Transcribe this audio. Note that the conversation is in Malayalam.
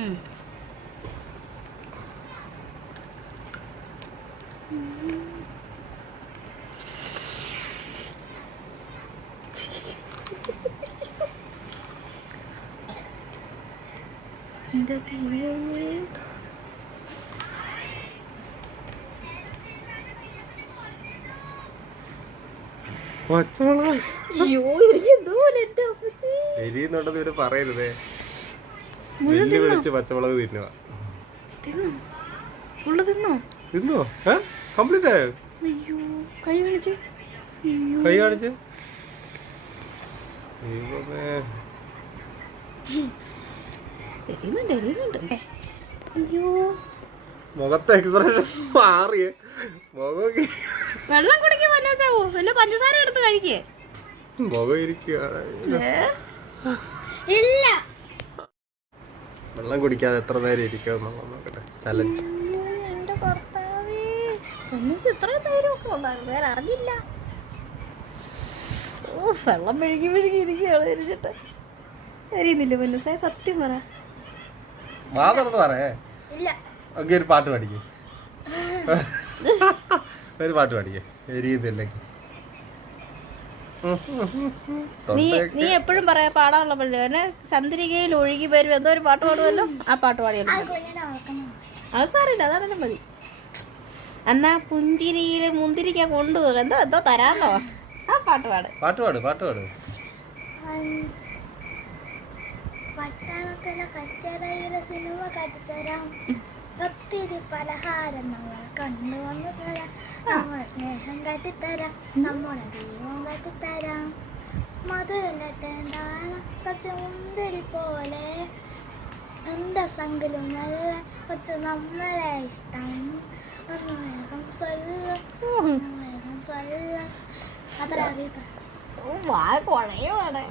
ഉം. എന്റെ ദൈവമേ. പച്ചമുളക് അയ്യോ എനിക്ക് എന്തോ എന്റെ അമ്മച്ചി എരിയുന്നുണ്ടെന്ന് ഇവർ പറയരുതേ വെല്ലു വിളിച്ച് പച്ചമുളക് തിന്നുക തിന്നോ? ഉള്ളു തിന്നോ? തിന്നോ? കംപ്ലീറ്റ് ആയോ? അയ്യോ കൈ കാണിച്ച്. കൈ കാണിച്ച്. ദൈവമേ. എരിയുന്നുണ്ട് എരിയുന്നുണ്ട്. അയ്യോ. മുഖത്തെ എക്സ്പ്രഷൻ മാറിയേ. മുഖം വെള്ളം കുടിക്കാൻ പറ്റാത്താവോ വല്ല പഞ്ചസാര എടുത്ത് കഴിക്കേ. മുഖം ഇരിക്കുക ഇല്ല. വെള്ളം കുടിക്കാതെ എത്ര നേരം ഇരിക്കും നോക്കട്ടെ. ചലഞ്ച് അറിഞ്ഞില്ല. ഓ വെള്ളം മെഴുകി മെഴുകി ഇരിക്കുകയാണ് എരിഞ്ഞിട്ട് എരിയുന്നില്ല പൊന്നസായ സത്യം പറ. വാ തുറന്ന് പറയേ ഒരു പാട്ട് പാടിക്കേ. ഒരു പാട്ട് പാടിക്കേ. എരിയുന്നില്ലെങ്കിൽ നീ നീ എപ്പോഴും പറയാ പാടാനുള്ള പള്ളി എന്നെ ചന്ദ്രികയിൽ ഒഴുകി വരും. എന്തോ ഒരു പാട്ട് പാടുമല്ലോ ആ പാട്ട് പാടിയല്ലോ അത് സാറില്ല അതാണല്ലോ മതി. എന്നാ പുഞ്ചിരിയിൽ മുന്തിരിക്ക കൊണ്ടുപോക. എന്തോ എന്തോ തരാന്നോ ആ പാട്ട് പാട്. പാട്ട് പാട് പാട്ട് പാട്. പട്ടാളത്തിലെ കച്ചറയിലെ സിനിമ കാട്ടിത്തരാം ഒത്തിരി പലഹാരം നമ്മൾ കൊണ്ടുവന്നു തരാം. നമ്മൾ സ്നേഹം കാട്ടിത്തരാം. നമ്മളെ ദൈവം കാട്ടിത്തരാം. മധുരണ്ടാണ് പക്ഷെ മുന്തിരി പോലെ. എന്റെ സങ്കലും നല്ല പക്ഷെ നമ്മളെ ഇഷ്ടം. അത്ര അറിയാം ഓ വാ കുഴയുവാണ്.